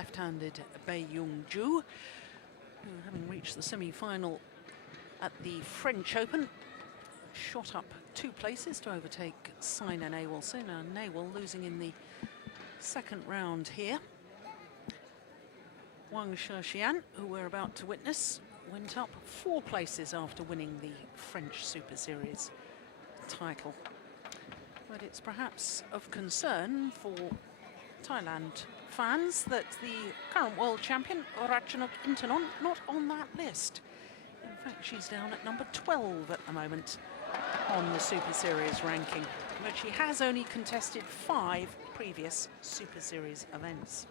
left-handed Bei Yong-ju, who, having reached the semi-final at the French Open, shot up 2 places to overtake Sina Nawal. Sina Nawal losing in the second round here. Wang Shixian, who we're about to witness, went up 4 places after winning the French Super Series title. But it's perhaps of concern for Thailand fans that the current world champion, Ratchanok Intanon, not on that list. In fact, she's down at number 12 at the moment on the Super Series ranking, but she has only contested 5 previous Super Series events.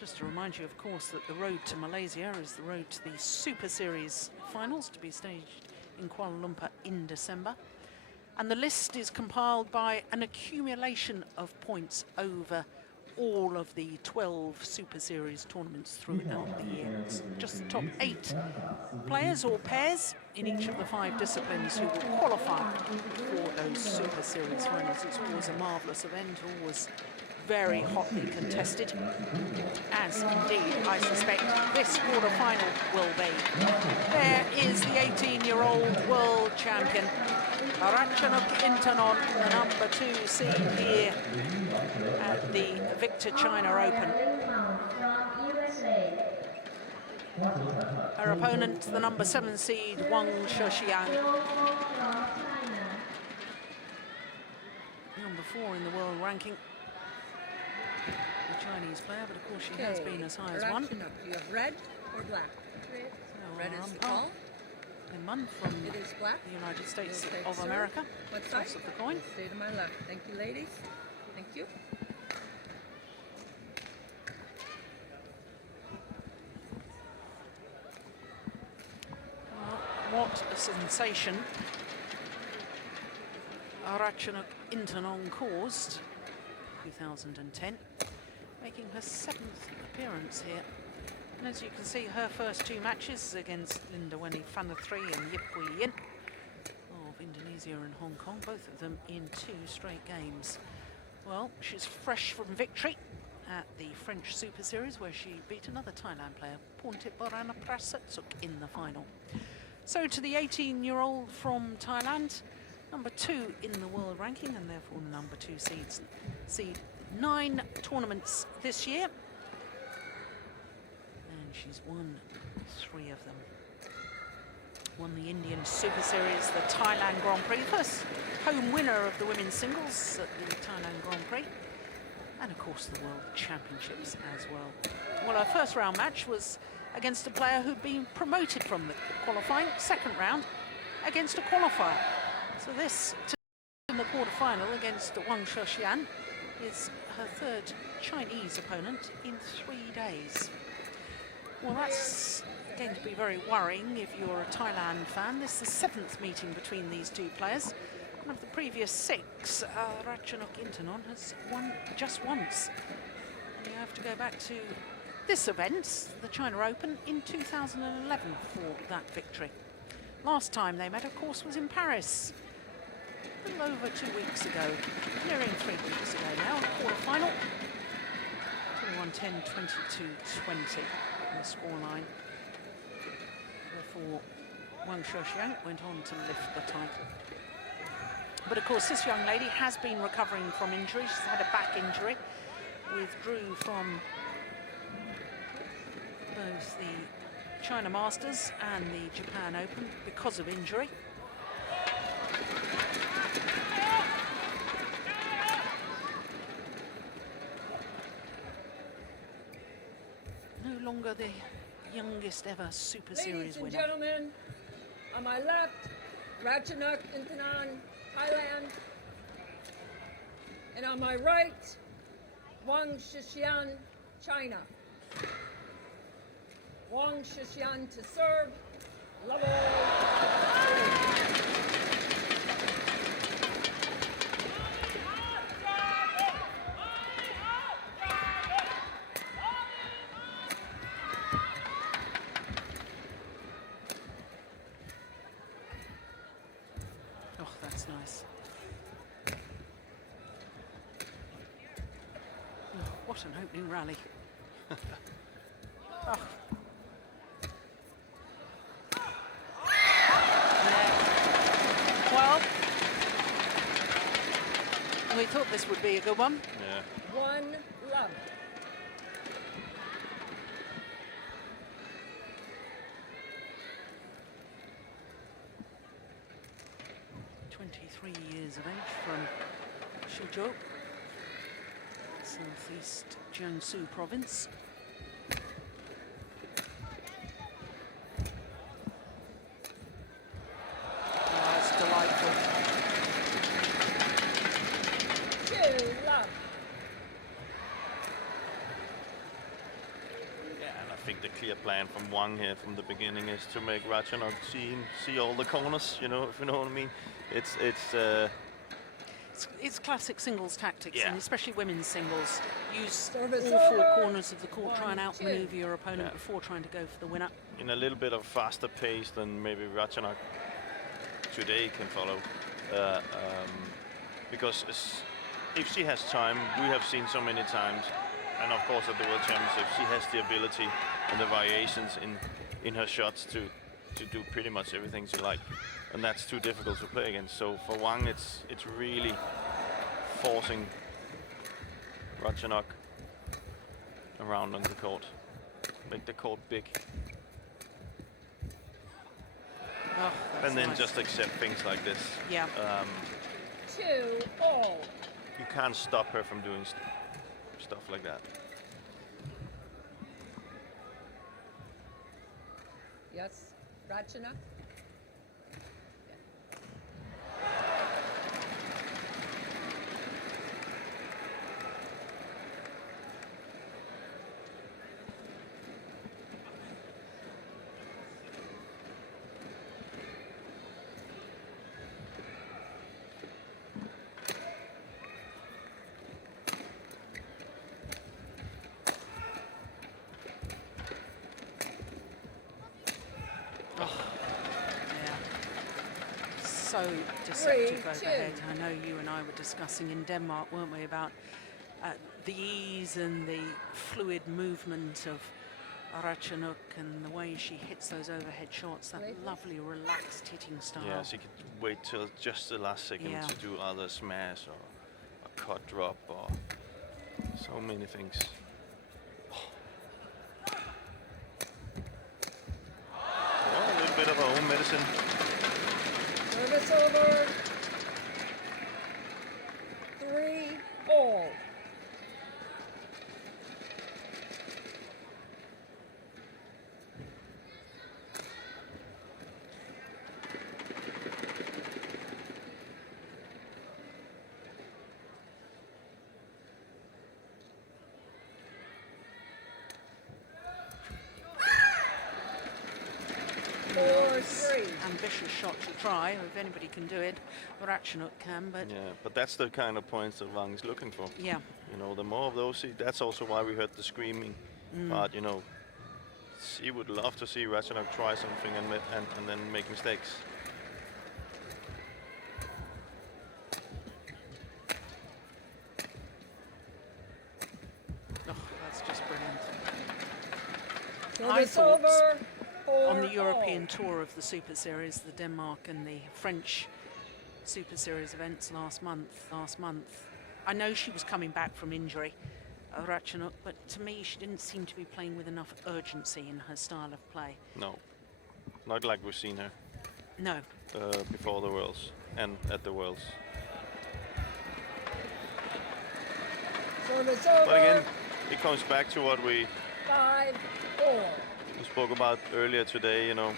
Just to remind you, of course, that the road to Malaysia is the road to the Super Series Finals, to be staged in Kuala Lumpur in December. And the list is compiled by an accumulation of points over all of the 12 Super Series tournaments throughout the year. It's just the top 8 players or pairs in each of the 5 disciplines who will qualify for those Super Series Finals. It's always a marvellous event, always very hotly contested, as indeed I suspect this quarter-final will be. There is the 18-year-old world champion, Ratchanok Intanon, the number 2 seed here at the Victor China Open. Her opponent, the number 7 seed, Wang Shixian. Number 4 in the world ranking. The Chinese player, but of course she has been as high as 1. You have red or black? So red is the call. Lemon from It is black. the United States Okay, of sir. America. What side? Toss of the coin. Stay to my left. Thank you, ladies. Thank you. What a sensation Ratchanok Intanon caused 2010, making her 7th appearance here. And as you can see, her first 2 matches against Linda Weni Phanathree and Yip Hui Yin of Indonesia and Hong Kong, both of them in 2 straight games. Well, she's fresh from victory at the French Super Series, where she beat another Thailand player, Porntip Boranaprasatsuk, in the final. So to the 18-year-old from Thailand, number 2 in the world ranking, and therefore the number 2 seed 9 tournaments this year. And she's won 3 of them. Won the Indian Super Series, the Thailand Grand Prix, first home winner of the women's singles at the Thailand Grand Prix, and of course the World Championships as well. Well, her first round match was against a player who'd been promoted from the qualifying, second round against a qualifier. So this, in the quarter-final against Wang Shixian, is her 3rd Chinese opponent in 3 days. Well, that's going to be very worrying if you're a Thailand fan. This is the 7th meeting between these 2 players. And of the previous 6, Ratchanok Intanon has won just once. And you have to go back to this event, the China Open, in 2011 for that victory. Last time they met, of course, was in Paris, a little over 2 weeks ago, nearing 3 weeks ago now, quarter-final, 21-10, 22-20 the scoreline. Therefore, Wang Shixian went on to lift the title. But of course, this young lady has been recovering from injury. She's had a back injury, withdrew from both the China Masters and the Japan Open because of injury. No longer the youngest ever Super Series winner. Ladies and gentlemen, on my left, Ratchanok Intanon, Thailand. And on my right, Wang Shixian, China. Wang Shixian to serve, level. Oh, that's nice. Oh, what What an opening rally. Oh. Well, we thought this would be a good one. Yeah. 1 love. Years of age from Suzhou, southeast Jiangsu province. Oh, it's delightful. 2 love. Yeah, and I think the clear plan from Wang here from the beginning is to make Ratchanok see all the corners, you know, if you know what I mean. It's classic singles tactics, Yeah. and especially women's singles. Use Service all 4 over. corners of the court, try and 1, outmaneuver 2. your opponent Yeah. before trying to go for the winner. In a little bit of faster pace than maybe Ratchanok today can follow. Because if she has time, we have seen so many times, and of course at the World Championship, she has the ability and the variations in her shots to do pretty much everything she likes. And that's too difficult to play against. So for Wang, it's really forcing Ratchanok around on the court. Make the court big. Oh, that's And then nice. just accept things like this. Yeah. 2 all. You can't stop her from doing stuff like that. Yes, Ratchanok. So deceptive 3, overhead. 2. I know you and I were discussing in Denmark, weren't we, about the ease and the fluid movement of Ratchanok and the way she hits those overhead shots, that Right. lovely relaxed hitting style. Yeah, she could wait till just the last second Yeah. to do either a smash or a cut drop or so many things. Oh, a little bit of her own medicine. Service over. 3 all. Ambitious shot to try. If anybody can do it, Ratchanok can, but Yeah, but that's the kind of points that Wang is looking for. yeah. You know, the more of those, that's also why we heard the screaming part, you know. She would love to see Ratchanok try something and then make mistakes. Oh, that's just brilliant. Service thought over. 4 On the European all. tour of the Super Series, the Denmark and the French Super Series events last month, I know she was coming back from injury, Ratchanok, but to me she didn't seem to be playing with enough urgency in her style of play. No, not like we've seen her No. before the Worlds and at the Worlds. Service over. But again, it comes back to what we 5 all. spoke about earlier today, you know.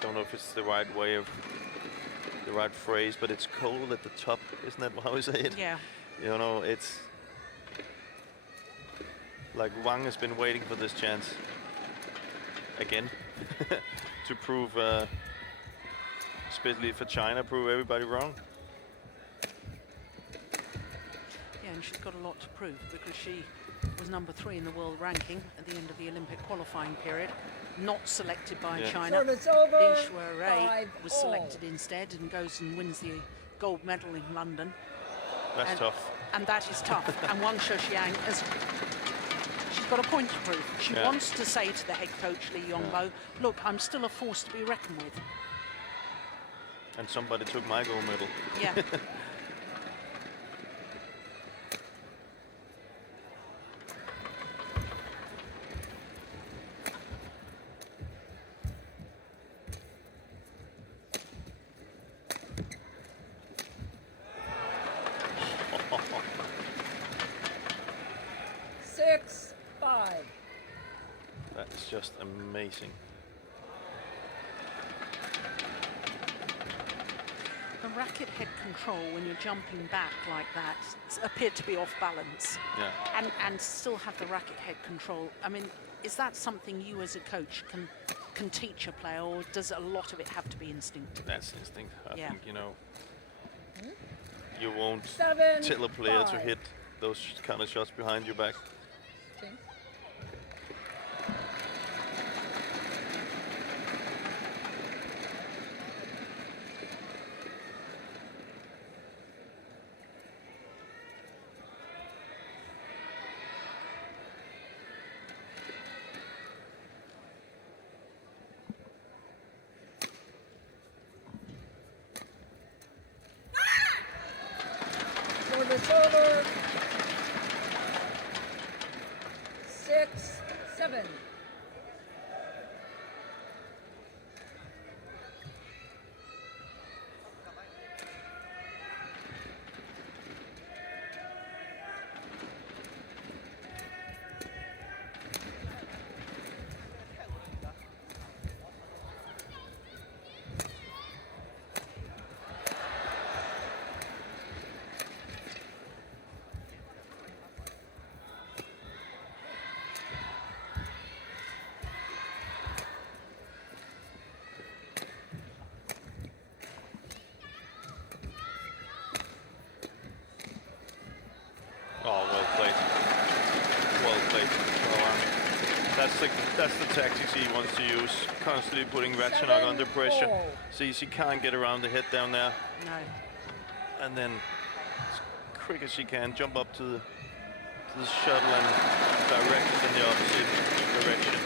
Don't know if it's the right way of the right phrase, but it's cold at the top, isn't that how we say it? Yeah. You know, it's like Wang has been waiting for this chance again to prove, especially for China, prove everybody wrong. Yeah, and she's got a lot to prove because she was number 3 in the world ranking at the end of the Olympic qualifying period, not selected by Yeah. China. Service over. Ishwar 5 was all. selected instead and goes and wins the gold medal in London. That's And- tough. and that is tough. And Wang Shixian has, she's got a point to prove. She wants to say to the head coach, Li Yongbo, look, I'm still a force to be reckoned with. And somebody took my gold medal. Yeah. That is just amazing. The racket head control when you're jumping back like that appeared to be off balance. Yeah. And still have the racket head control. I mean, is that something you as a coach can teach a player, or does a lot of it have to be instinct? That's instinct. I think, you know, Hmm? you won't 7, tell a player to 5. hit those kind of shots behind your back. Okay. Service over. 6, 7. Oh, well played. Well played. So, that's the tactics he wants to use. Constantly putting Ratchanok under pressure. 7-4. See, she can't get around the head down there. No. And then, as quick as she can, jump up to the shuttle and direct it in the opposite direction.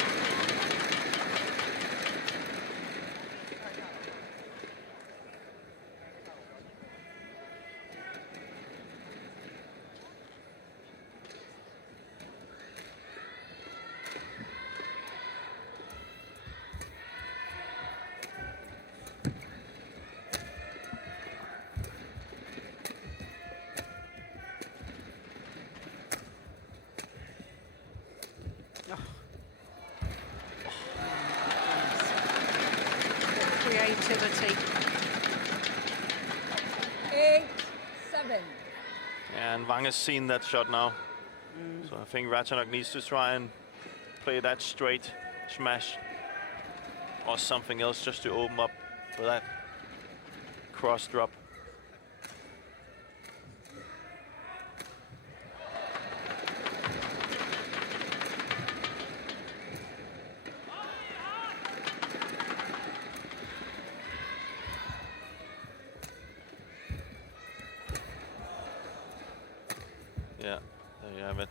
Creativity. 8, 7. And Wang has seen that shot now. So I think Ratchanok needs to try and play that straight smash or something else just to open up for that cross drop. Yeah, there you have it.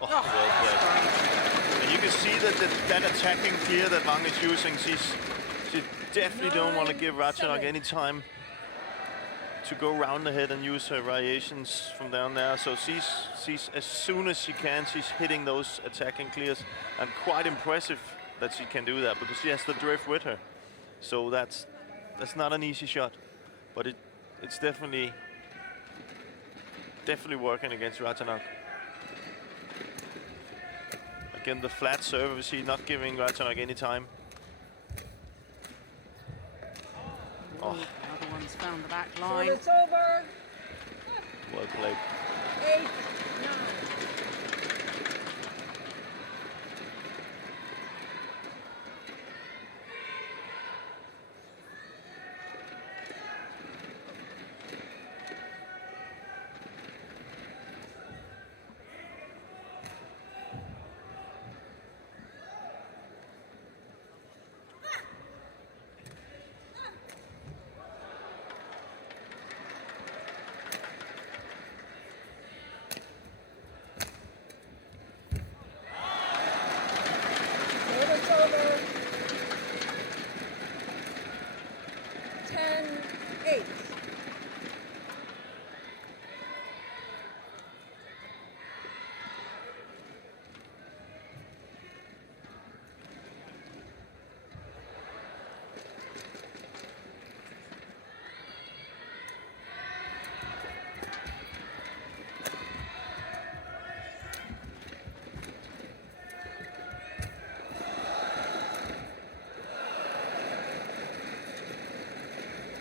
Oh, well played. And you can see that that attacking gear that Wang is using, she definitely don't want to give Ratchanok any time to go around the head and use her variations from down there. So she's as soon as she can, she's hitting those attacking clears, and quite impressive that she can do that because she has the drift with her. So that's not an easy shot, but it's definitely working against Ratchanok. Again, the flat serve, she's not giving Ratchanok any time. Oh, The other one's found the back line. Service over. well played. 8, 9. 8.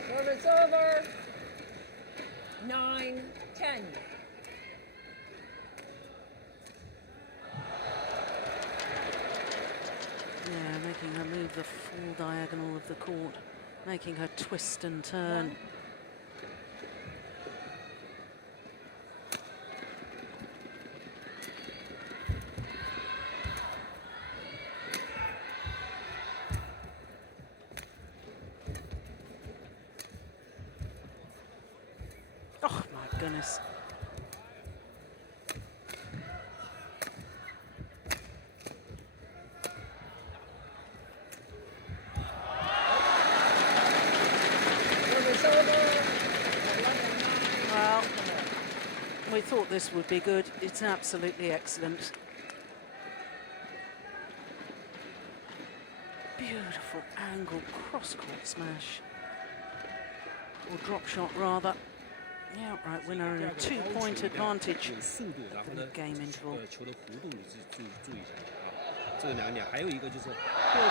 Service over. 9-10. Yeah, making her move the full diagonal of the court, making her twist and turn. Oh my goodness. Service over. Well, we thought this would be good. It's absolutely excellent. Beautiful angle cross-court smash. Or drop shot, rather. The outright winner and a 2-point advantage 速度，然后 at 呢 the game interval. 球的弧度你是注意一下啊，这两点，还有一个就是过渡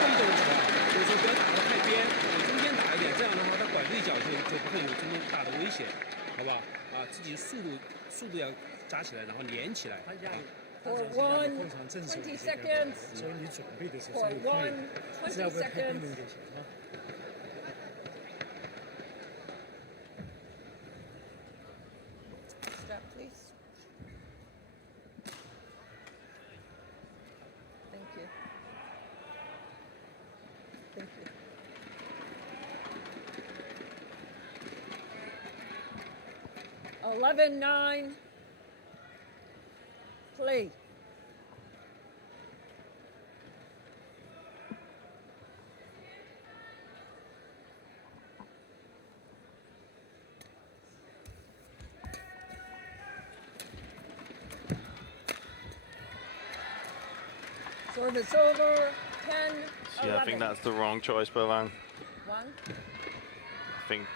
被动球啊，就是说不要打得太边，往中间打一点，这样的话他拐对角就不会有这么大的危险，好不好？啊，自己速度要加起来，然后连起来。啊 Court 1, 20 seconds. 所以你准备的时候 Court 1, 是要 20 不要太被 seconds. 动就行啊。 Stop, please. Thank you. Thank you. Eleven, 9. Play. Service over. 10. Yeah, I think 11. that's the wrong choice by Wang. 1. I think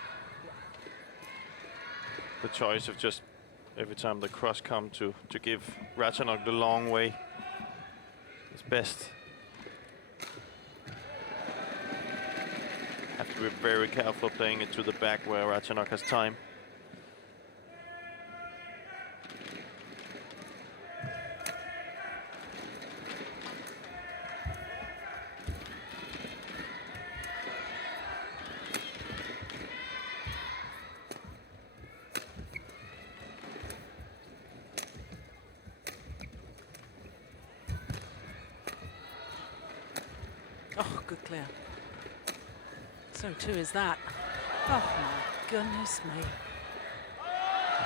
the choice of just every time the cross come to give Ratchanok the long way is best. Have to be very careful playing it to the back where Ratchanok has time. Oh, good clear. So too is that. Oh my goodness me.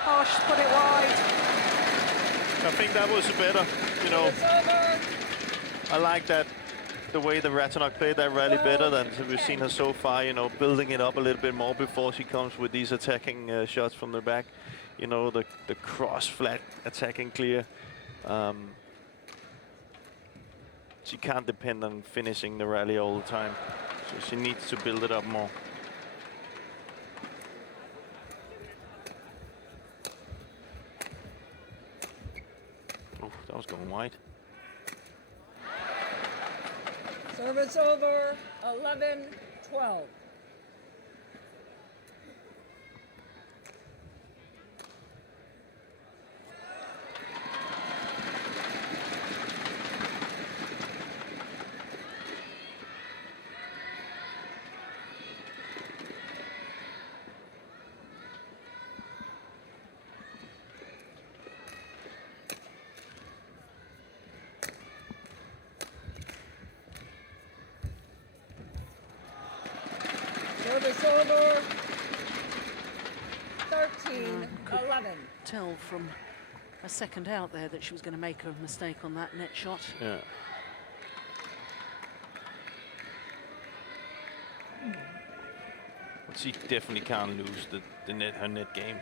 Oh, she's put it wide. I think that was better, you know. It's over. I like that, the way the Ratchanok played that rally better than we've seen her so far, you know, building it up a little bit more before she comes with these attacking shots from the back. You know, the cross flat attacking clear. She can't depend on finishing the rally all the time, so she needs to build it up more. Oh, that was going wide. Service over. 11, 12. Service over. 13, 11. Tell from a second out there that she was going to make a mistake on that net shot. Yeah. She definitely can't lose her net game.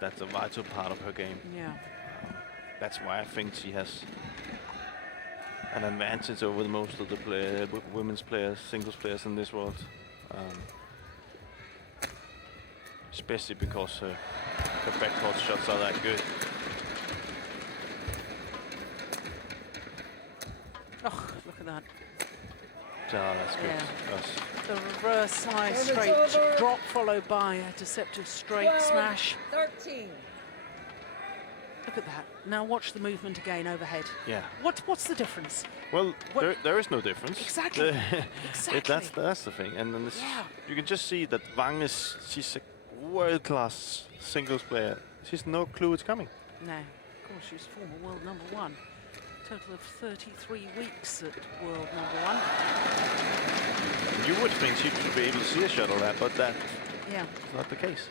That's a vital part of her game. Yeah. That's why I think she has an advantage over most of the women's players, singles players in this world. Especially because her backcourt shots are that good. Oh, look at that. Oh, that's good. Yeah. That's The reverse side Service straight over. drop followed by a deceptive straight 12, smash. 13. Look at that. Now watch the movement again overhead. yeah. What's the difference? Well, What- there is no difference. Exactly. Exactly. That's the thing, and then this, Yeah. you can just see that she's a world-class singles player. She's no clue it's coming. No, of course, she's former world #1. Total of 33 weeks at world #1. You would think she should be able to see a shot of that, but that's Yeah. not the case.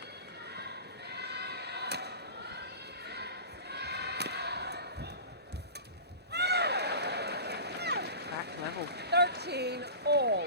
Back level. 13 all.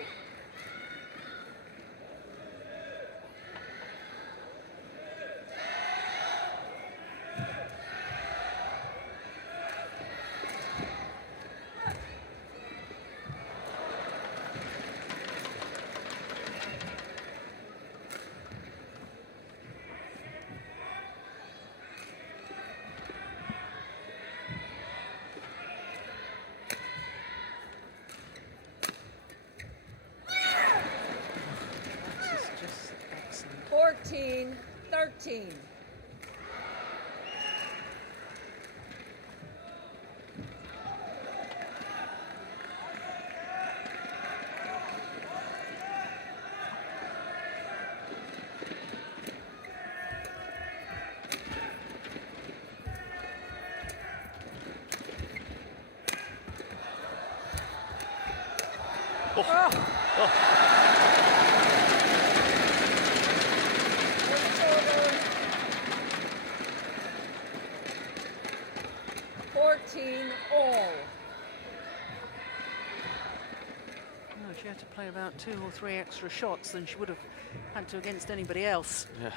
This is just excellent. 14, 13. Service over. 14 all. No, she had to play about 2 or 3 extra shots than she would have had to against anybody else. Yeah.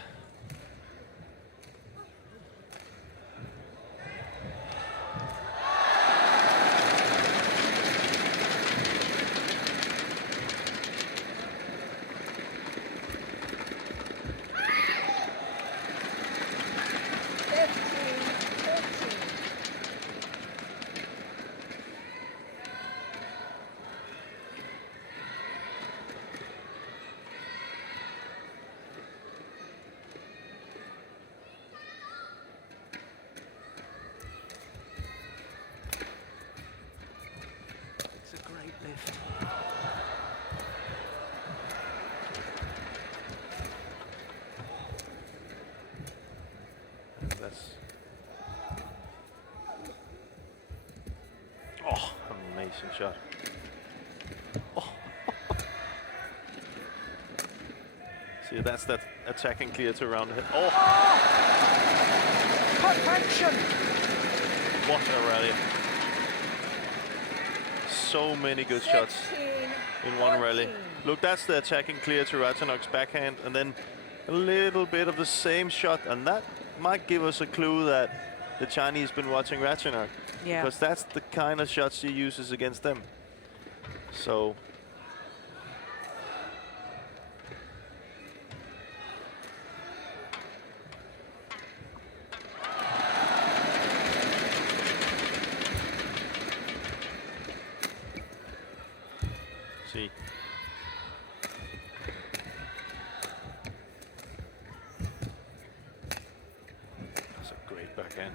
It's a great lift. That's amazing shot. Oh. See, that's that attacking clear to around the head. Oh, Perfection! what a rally! So many good shots 16, in one 14. rally. Look, that's the attacking clear to Ratchanok's backhand, and then a little bit of the same shot, and that might give us a clue that the Chinese been watching Ratchanok. Yeah. Because that's the kind of shots she uses against them. So see. That's a great backhand.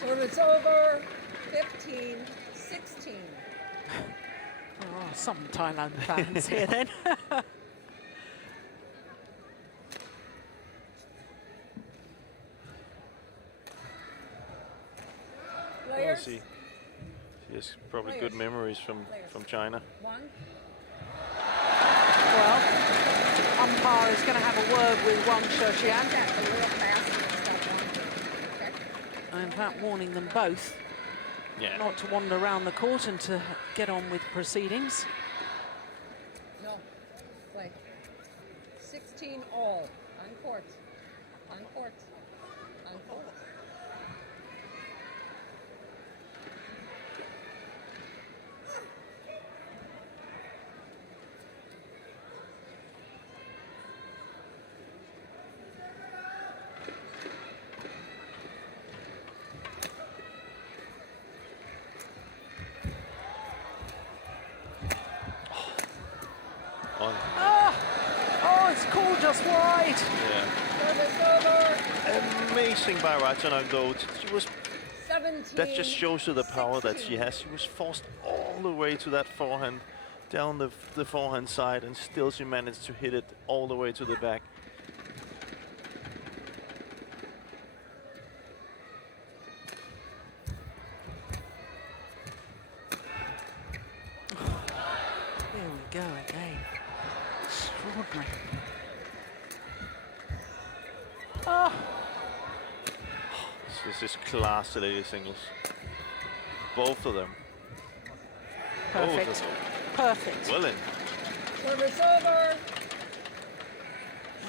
Service over. 15, 16. There are some Thailand fans here then. Well, Players. she has probably good Players. memories from China. 1. Well, umpire is going to have a word with Wang Shixian, Yeah, a little faster and stuff. Okay. and in fact warning them both Yeah. not to wander around the court and to get on with proceedings. No. Play. 16 all. On court. On court. On court. On. Oh, it's called just wide. Yeah. Service over. Amazing by Ratchanok though. She was. 17. That just shows you the power that she has. She was forced all the way to that forehand, down the forehand side, and still she managed to hit it all the way to the back. There we go again. Extraordinary. Oh, This is class ladies singles. Both of them. Both of perfect. them. Perfect. Well in. Service over.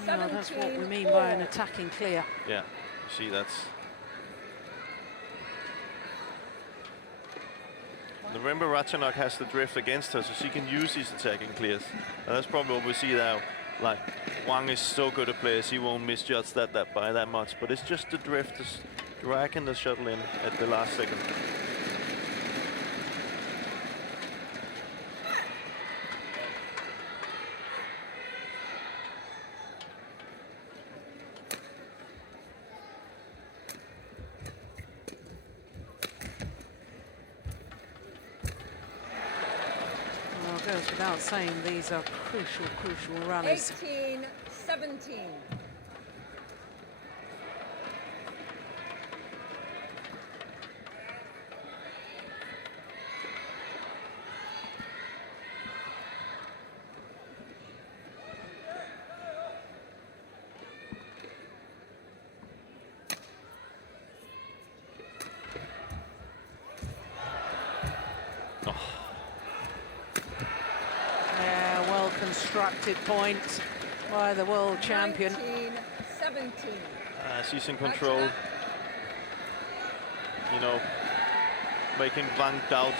No, that's what we 17 mean by an all. attacking clear. Yeah. See, that's. Remember, Ratchanok has the drift against her, so she can use these attacking clears. And that's probably what we see now. Like, Wang is so good a player, he won't misjudge that by that much. But it's just the drift, just dragging the shuttle in at the last second. Well, it goes without saying these are crucial rallies. 18, 17. Yeah, well constructed point by the world champion. 19, 17. She's in control. You know, making Wang doubt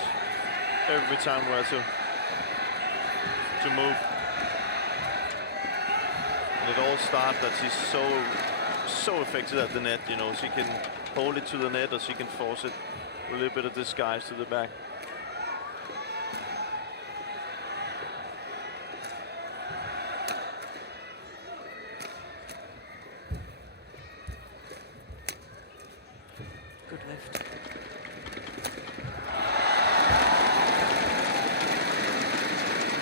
every time where to move. And it all starts that she's so effective at the net. You know, she can hold it to the net or she can force it with a little bit of disguise to the back. Good lift.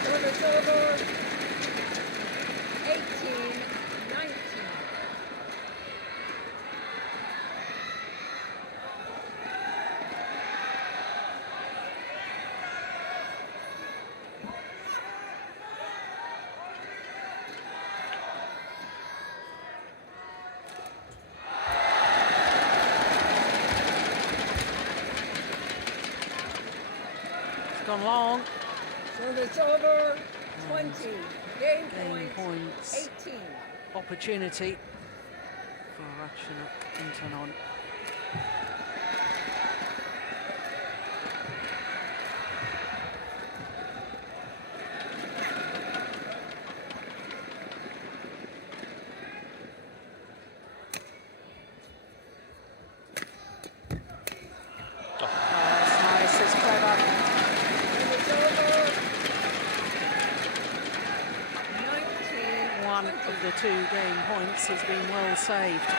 Service over. 18, 19. It's gone long. Service over. 20. Game Game points. points. 18. Opportunity for Ratchanok Intanon. Oh, that's nice, it's clever. Service over. 19. One of the 2 game points has been well saved.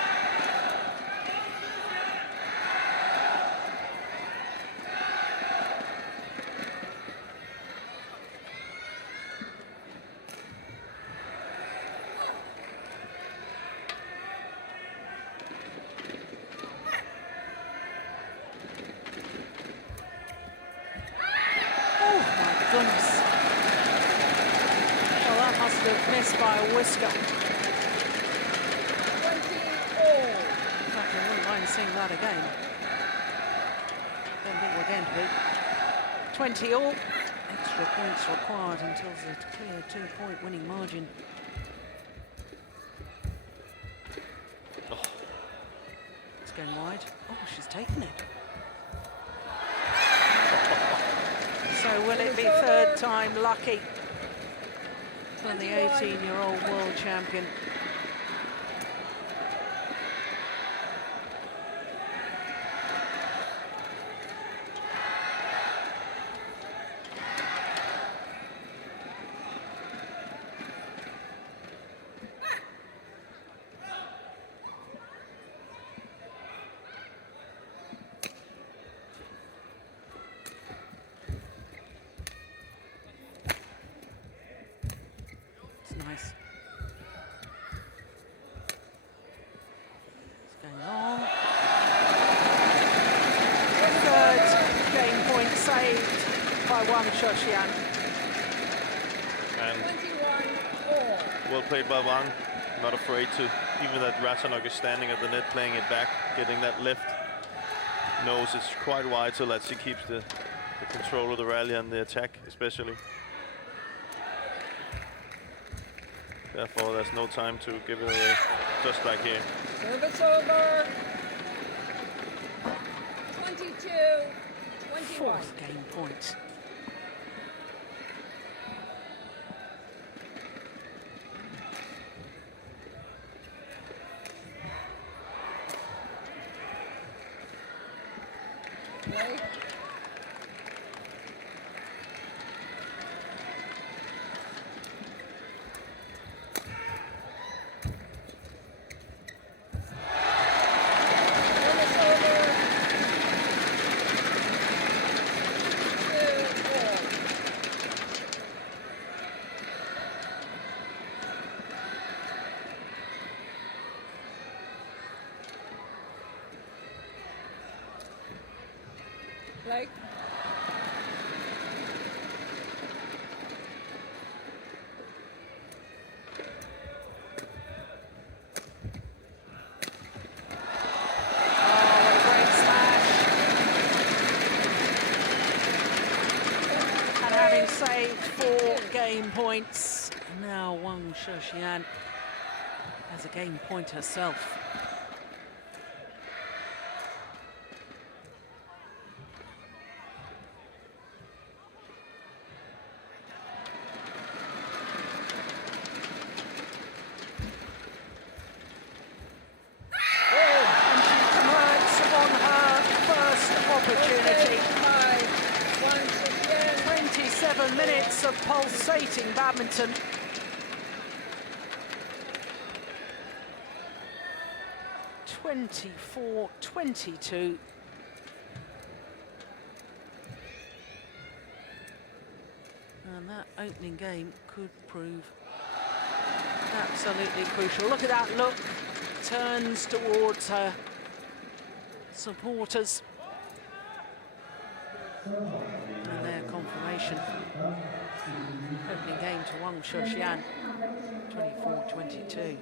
Oh my goodness. Well, that must have missed by a whisker. 20 all. In fact, I wouldn't mind seeing that again. Don't think we're going to be. 20 all. extra points required until there's a clear 2-point winning margin. Oh. It's going wide. Oh, she's taken it. So will it be third time lucky for the 18-year-old world champion? Nice. It's going long. Third game point saved by Wang Shixian. And 21-4. well played by Wang. Not afraid to, even that Ratchanok is standing at the net, playing it back, getting that lift. Knows it's quite wide, so that she keeps the control of the rally and the attack, especially. Therefore, there's no time to give it away, just like here. Service over. 22-21. Fourth game point. Right. Like and having saved 4 game points, now Wang Shixian has a game point herself. Opportunity. 27 minutes of pulsating badminton. (24-22). And that opening game could prove absolutely crucial. Look at that look. Turns towards her supporters. And their confirmation. Opening game to Wang Shixian, 24-22.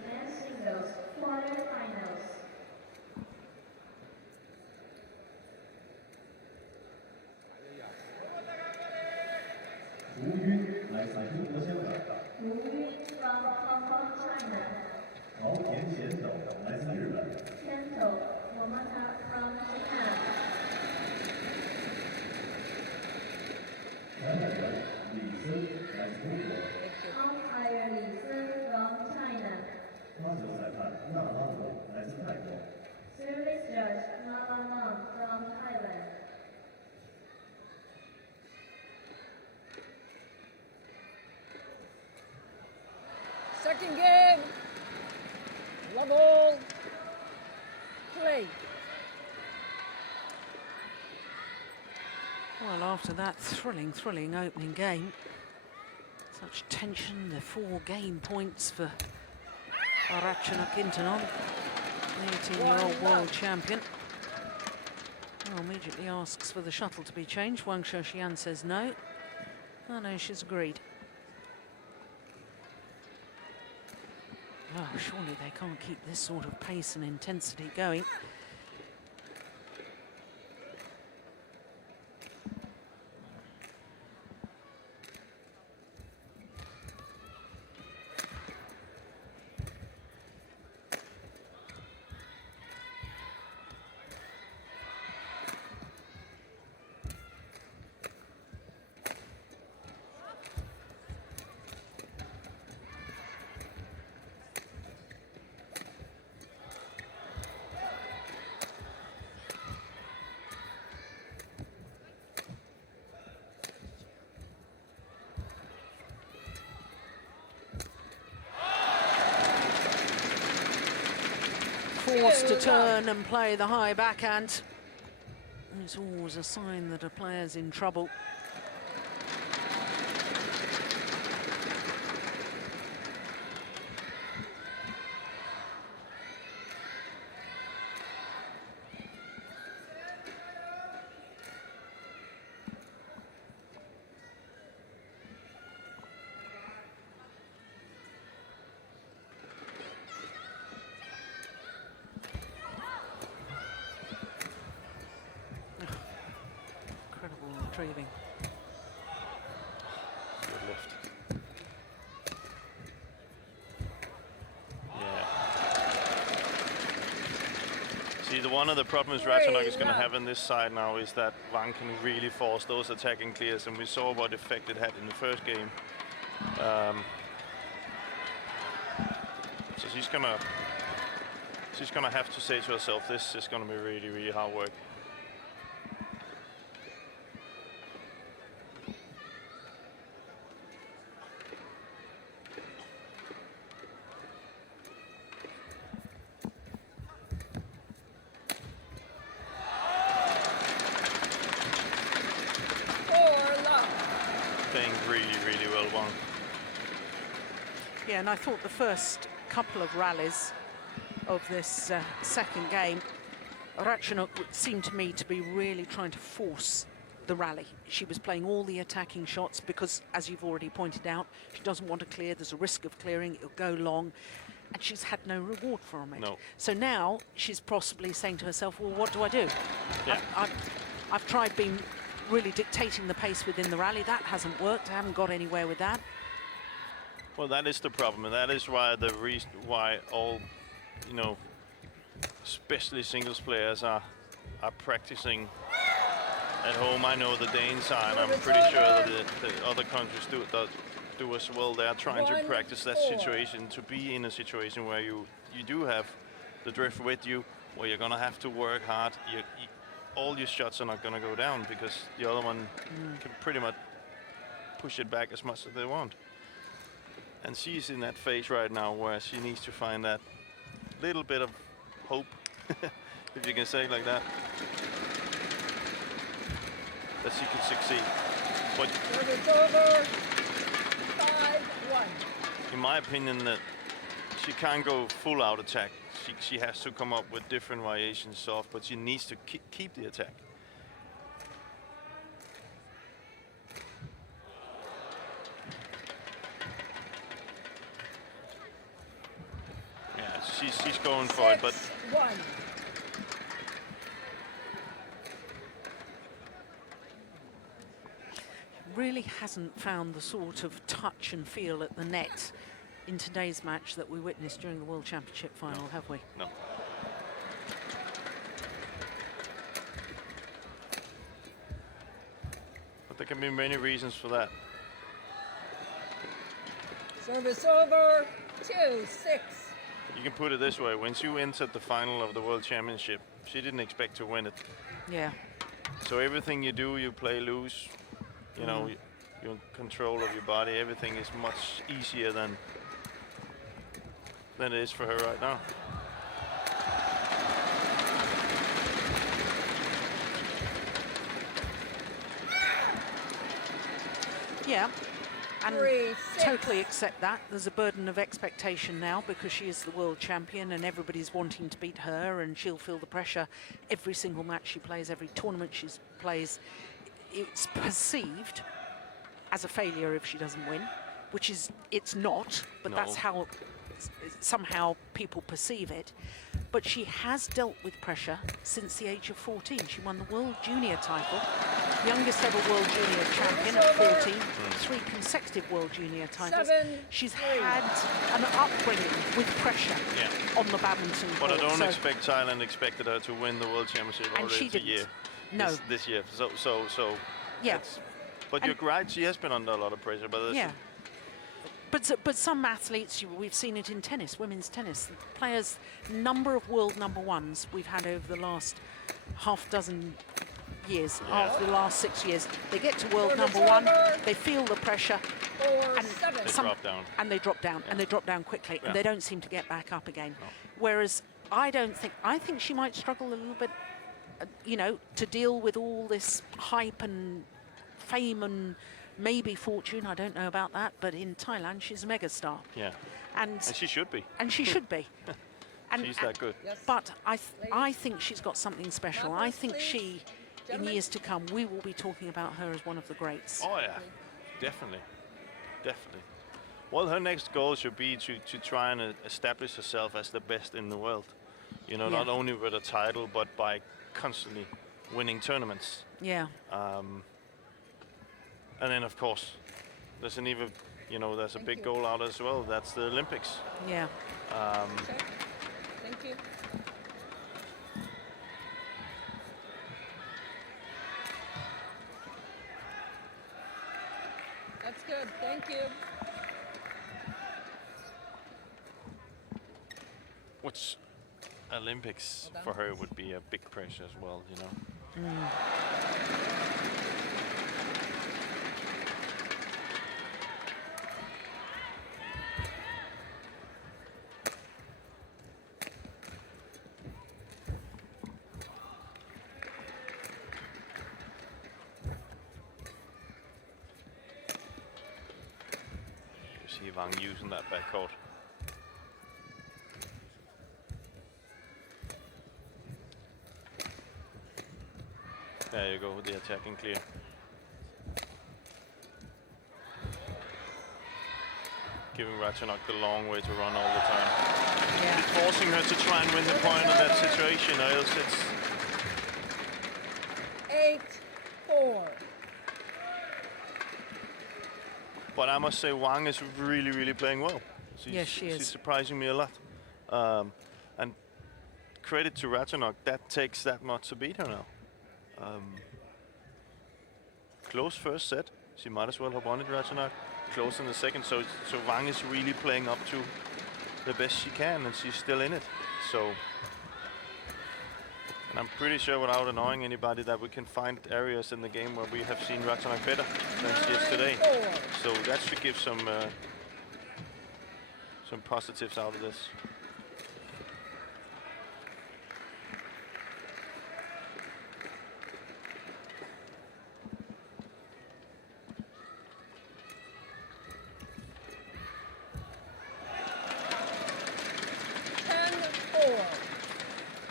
Yuan, 来自中国香港。Yuan from Hong Kong, China. 桃田贤斗，来自日本。Kento Momota from Japan. 传染员李森，来自中国。Umpire Li Sun from China. 发球裁判纳拉龙，来自泰国。Service judge Nalanon from Thailand. second game. Level play. Well, after that thrilling opening game, such tension, the 4 game points for Ratchanok Intanon, the 18-year-old world champion. Well, immediately asks for the shuttle to be changed. Wang Shixian says no. Oh no, she's agreed. Oh, surely they can't keep this sort of pace and intensity going. forced to turn and play the high backhand. It's always a sign that a player's in trouble. Retrieving. Good lift. Yeah. See, one of the problems Ratchanok is going to have in this side now is that Wang can really force those attacking clears, and we saw what effect it had in the first game. So she's gonna have to say to herself, this is gonna be really, really hard work. Yeah, and I thought the first couple of rallies of this second game, Ratchanok seemed to me to be really trying to force the rally. She was playing all the attacking shots because, as you've already pointed out, she doesn't want to clear. There's a risk of clearing. It'll go long. And she's had no reward from it. No. So now she's possibly saying to herself, well, what do I do? Yeah. I've tried being really dictating the pace within the rally. That hasn't worked. I haven't got anywhere with that. Well, that is the problem, and that is why the reason why all, you know, especially singles players are practicing at home. I know the Danes are, and I'm pretty sure that the other countries do as well. They are trying to practice that situation, to be in a situation where you do have the drift with you, where you're gonna have to work hard. All your shots are not gonna go down because the other one can pretty much push it back as much as they want. And she's in that phase right now where she needs to find that little bit of hope, if you can say it like that she could succeed. But it's over. 5-1. In my opinion, that she can't go full out attack. She has to come up with different variations soft, but she needs to keep the attack. She's going for it, but 6-1. Really hasn't found the sort of touch and feel at the net in today's match that we witnessed during the World Championship final, have we? No. But there can be many reasons for that. Service over. 2-6. You can put it this way: when she entered the final of the World Championship, she didn't expect to win it. Yeah. So everything you do, you play loose. You know, you're in control of your body. Everything is much easier than it is for her right now. Yeah. And 3-6. totally accept that. There's a burden of expectation now because she is the world champion and everybody's wanting to beat her, and she'll feel the pressure every single match she plays, every tournament she plays. It's perceived as a failure if she doesn't win, which is, it's not, but that's how somehow people perceive it. But she has dealt with pressure since the age of 14. She won the World Junior title, youngest ever World Junior champion at 14, 3 consecutive World Junior titles. 7-3. She's had an upbringing with pressure on the badminton court. But I don't expect Thailand expected her to win the World Championship already this year. No. This year. So yeah. But you're right, she has been under a lot of pressure. But yeah. But some athletes, we've seen it in tennis, women's tennis, players, number of world number ones we've had over the last half dozen years, after the last 6 years. They get to world number one, they feel the pressure, and they drop down. And they drop down, and they drop down quickly, and they don't seem to get back up again. No. Whereas I don't think, I think she might struggle a little bit, you know, to deal with all this hype and fame and maybe fortune. I don't know about that, but in Thailand, she's a megastar. Yeah, And and she should be. and she should be. And, She's that good. Yes. But I think she's got something special. I think she, in years to come, we will be talking about her as one of the greats. Oh yeah, definitely, definitely. Well, her next goal should be to try and establish herself as the best in the world. You know, not only with a title, but by constantly winning tournaments. Yeah. And then, of course, there's an even, you know, there's a Thank big you. goal out as well. That's the Olympics. Yeah. Check. Thank you. That's good. Thank you. Which Olympics Well for done. her would be a big pressure as well, you know. You see Wang using that backcourt. There you go, with the attacking clear. Giving Ratchanok the long way to run all the time. Yeah. Forcing her to try and win the point in that situation, or else it's... 8-4. But I must say, Wang is really, really playing well. Yes, she is. She's surprising me a lot. And credit to Ratchanok, that takes that much to beat her now. Close first set. She might as well have won it, Ratchanok. Close in the second, so Wang is really playing up to the best she can, and she's still in it. So, and I'm pretty sure, without annoying anybody, that we can find areas in the game where we have seen Ratchanok better than she is today. 9-4. So that should give some positives out of this.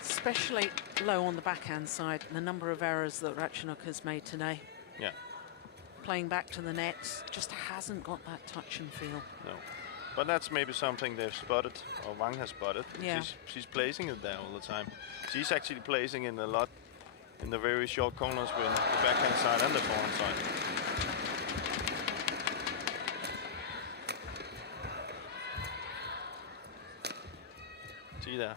Especially low on the backhand side, the number of errors that Ratchanok has made today. Yeah, Playing back to the nets, just hasn't got that touch and feel. no. But that's maybe something they've spotted, or Wang has spotted. Yeah. She's placing it there all the time. She's actually placing in a lot in the very short corners with the backhand side and the forehand side. See there.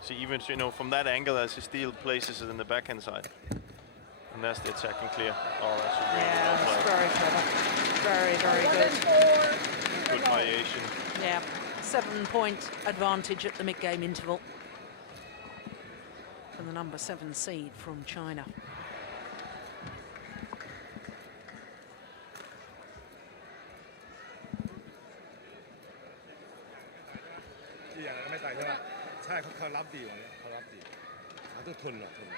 See, even, you know, from that angle, as he still places it in the backhand side. And that's the attack and clear. Oh, that's a really Yeah, well it's played. very clever. Very, very good. 11-4. Good variation. Yeah, 7-point advantage at the mid-game interval for the number 7 seed from China. Dạ, mấy tài thôi. ใช่เขารับดีกว่านี้เขารับดีต้องทนหรอกทน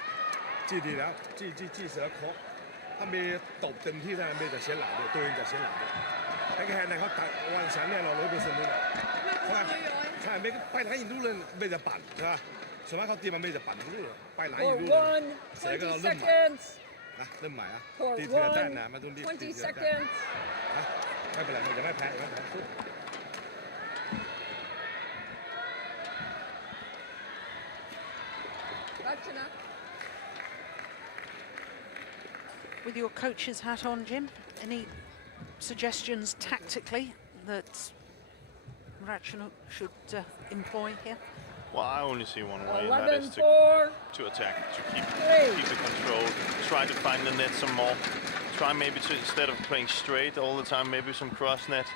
จี้ดีแล้วจี้เสือครบถ้ามีตบเต็มที่ได้มีแต่เสียหลังด้วยตัวเองจะเสียหลังด้วยแต่แค่ในเขาตัดวันฉันเนี่ยเรา100%นี่แหละใช่ไม่ไปไหนอีกรู้เลยไม่จะปั่นใช่ป่ะส่วนมากเขาตีมันไม่จะปั่นรู้เลยไปไหนอีก For รู้เลย one, เสียก็เรา 20 เริ่มใหม่ seconds. นะเริ่มใหม่อะ For ตีทีละแต้ม one, นะมันต้องรีบตี 20 ทีละแต้ม seconds. นะไม่เป็นไรมันจะไม่แพ้ไม่แพ้สู้ Ratchanok. With your coach's hat on, Jim, any suggestions tactically that Ratchanok should employ here? Well, I only see one way, and that is 11-4. to attack, to keep Three. the control, try to find the net some more. Try maybe to, instead of playing straight all the time, maybe some cross net.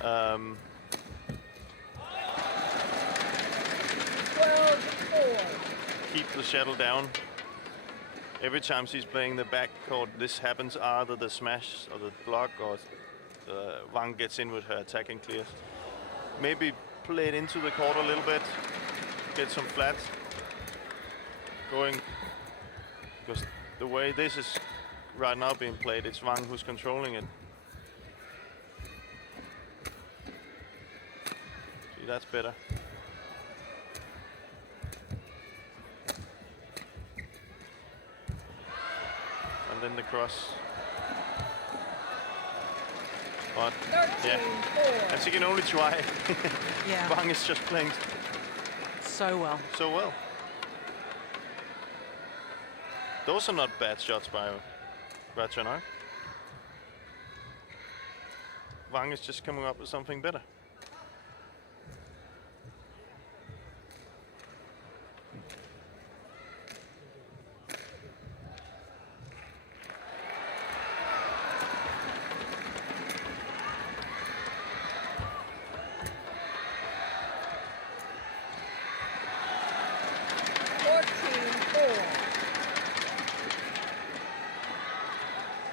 12-4. Keep the shuttle down. Every time she's playing the backcourt, this happens, either the smash or the block, or Wang gets in with her attack and clears. Maybe play it into the court a little bit. get some flat going. Because the way this is right now being played, it's Wang who's controlling it. See, that's better. And then the cross. But yeah, as you can only try. Yeah. Wang is just playing So well. so well. Those are not bad shots by Ratchanok. Wang is just coming up with something better.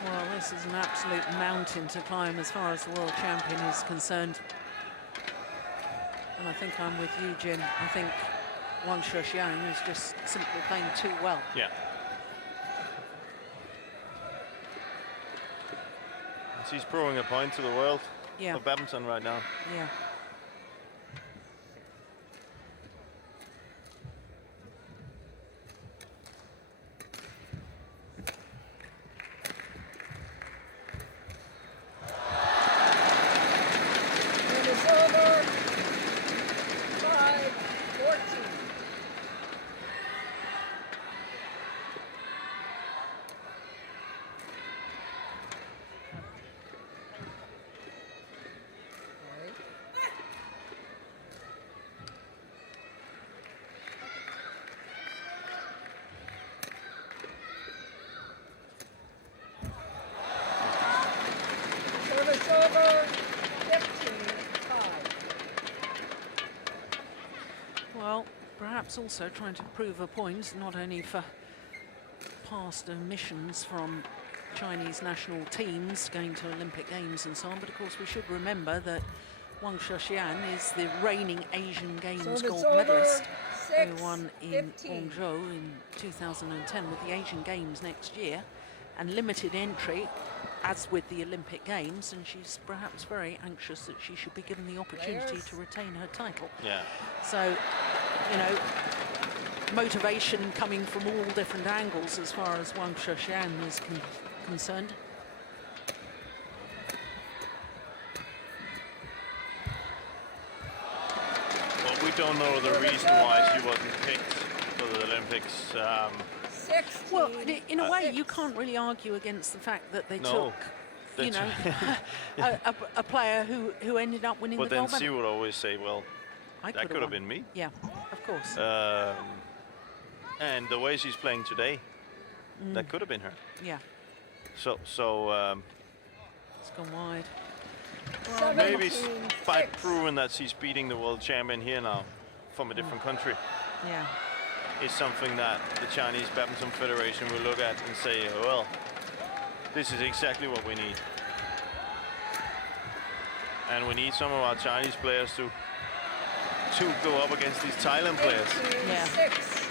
Well, this is an absolute mountain to climb as far as the world champion is concerned. And I think I'm with you, Jim. I think Wang Shixian is just simply playing too well. Yeah. He's proving a point to the world Yeah. of badminton right now. Yeah. Service over, 15-5. Well, perhaps also trying to prove a point, not only for past omissions from Chinese national teams going to Olympic Games and so on, but of course we should remember that Wang Shixian is the reigning Asian Games Service gold over, medalist, 6, who won in 15. Guangzhou in 2010 with the Asian Games next year, and limited entry as with the Olympic Games, and she's perhaps very anxious that she should be given the opportunity Players. to retain her title. Yeah. So, you know, motivation coming from all different angles as far as Wang Shixian is concerned. Well, we don't know the reason why she wasn't picked for the Olympics. 16. Well, in a way, you can't really argue against the fact that they No, took, you know, a player who ended up winning But the then gold medal. she would always say, well, I that could have been me. Yeah, of course. And the way she's playing today, that could have been her. Yeah, So it's gone wide. maybe 17-6. by proving that she's beating the world champion here now from a different country Yeah, is something that the Chinese Badminton Federation will look at and say, well, this is exactly what we need. And we need some of our Chinese players to go up against these Thailand players. 18-6.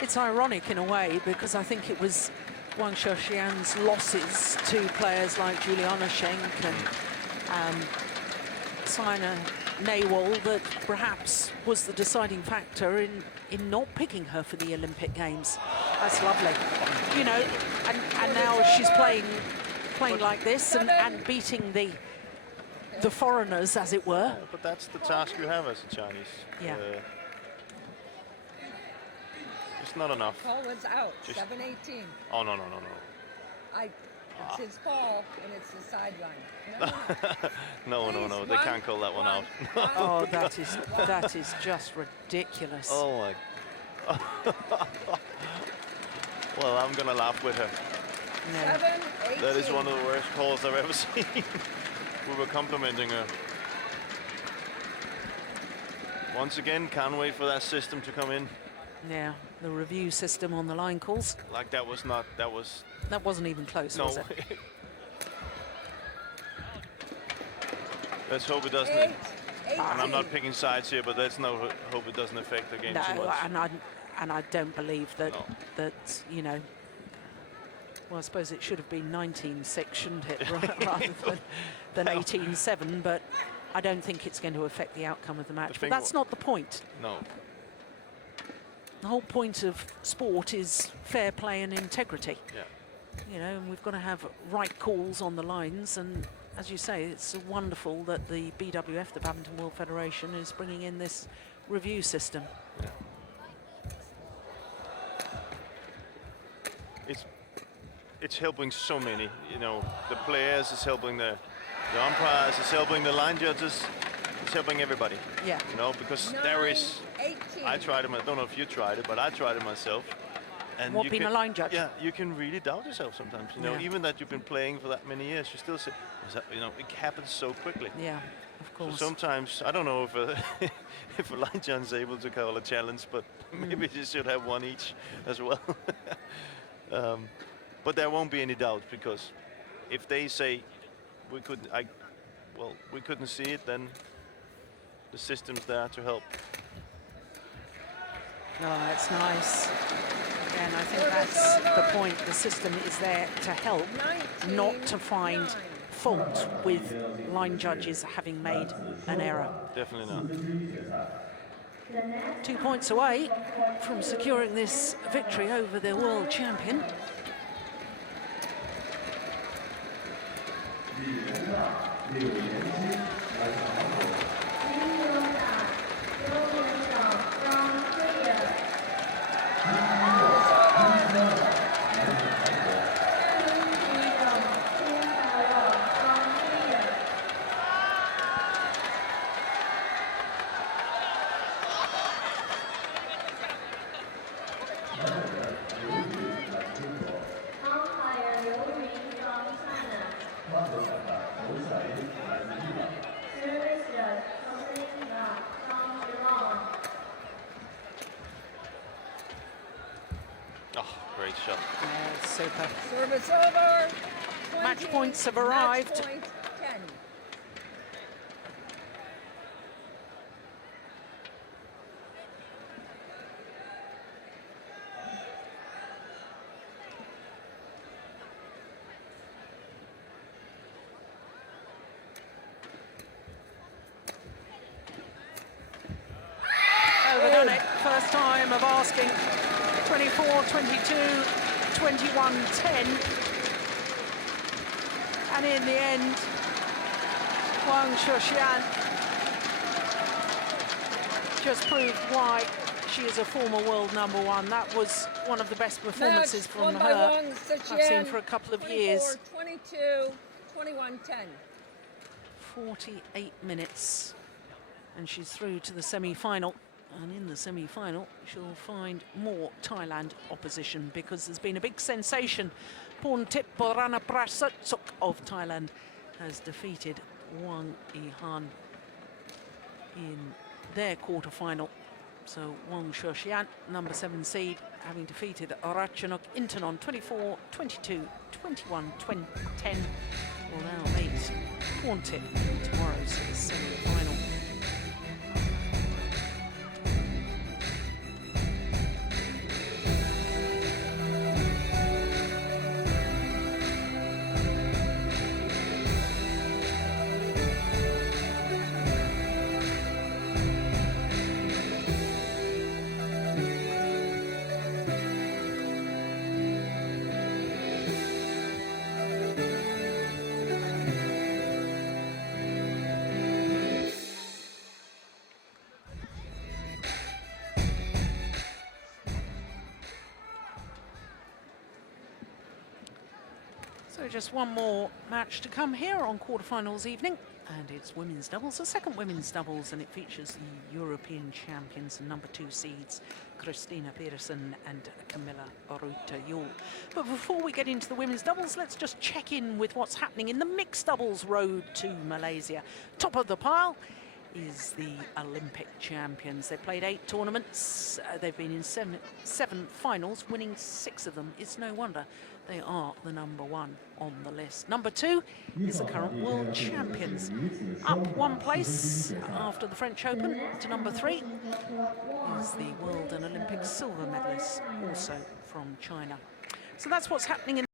it's ironic in a way because I think it was Wang Shixian's losses to players like Juliana Schenk and Sina Nawal that perhaps was the deciding factor in not picking her for the Olympic Games. That's lovely. You know, and now she's playing like this and beating the foreigners, as it were. But that's the task you have as a Chinese. Yeah. It's not enough. Call was out, Just- 7-18. Oh, no. It's his call, and it's the sideline. No, Please, they can't call that one out. Oh, that is just ridiculous. Oh my. Well, I'm gonna laugh with her. No. 7-18. That is one of the worst calls I've ever seen. We were complimenting her. Once again, can't wait for that system to come in. Yeah. the review system on the line calls. Like that Wasn't even close, no. was it? Let's hope it doesn't. Eight, And I'm not 18. picking sides here, but let's hope it doesn't affect the game too No, much. and I don't believe that No. that you know. Well, I suppose it should have been 19-6, shouldn't it, rather than 18-7. But I don't think it's going to affect the outcome of the match. But thing that's not the point. No. The whole point of sport is fair play and integrity. Yeah. You know, and we've got to have right calls on the lines. And as you say, it's wonderful that the BWF, the Badminton World Federation, is bringing in this review system. Yeah. It's helping so many. You know, the players, it's helping the umpires, it's helping the line judges, it's helping everybody. Yeah. You know, because 9, there is. 18. I tried it. I don't know if you tried it, but I tried it myself. And What, you being can, a line judge? Yeah, you can really doubt yourself sometimes. You know, Yeah. even that you've been playing for that many years, you still say, you know, it happens so quickly. Yeah, of So course. sometimes I don't know if if a line judge is able to call a challenge, but maybe you should have one each as well. But there won't be any doubt, because if they say we couldn't see it, then the system's there to help. Oh, it's nice. Again, I think that's the point. The system is there to help, 19, not to find 9. fault with line judges having made an error. Definitely not. 2 points away from securing this victory over the world champion. Umpire Yuan from China. Service judge OSIM from Yuan. Oh, great shot. Yeah, super. Service over. 20, Match points have arrived. Match point 10. Overdone it. First time of asking. 24-22, 21-10. And in the end, Wang Shixian just proved why she is a former world #1. That was one of the best performances Match from won by her Wang Shixian, I've seen for a couple of years. 22, 21-10. 48 minutes. And she's through to the semi-final. And in the semi-final, she'll find more Thailand opposition, because there's been a big sensation. Porntip Boranaprasatsuk of Thailand has defeated Wang Yihan in their quarter-final. So Wang Shixian, number 7 seed, having defeated Ratchanok Intanon 24-22, 21-10, will now meet Porntip in tomorrow's semi-final. So just one more match to come here on quarterfinals evening, and it's women's doubles, the second women's doubles, and it features the European champions and number 2 seeds, Christina Peterson and Camilla Ruta-Yul. But before we get into the women's doubles, let's just check in with what's happening in the mixed doubles road to Malaysia. Top of the pile is the Olympic champions. They played 8 tournaments. They've been in seven finals, winning 6 of them. It's no wonder they are the #1 on the list. #2 is the current world champions. Up 1 place after the French Open to #3 is the world and Olympic silver medalist, also from China. So that's what's happening in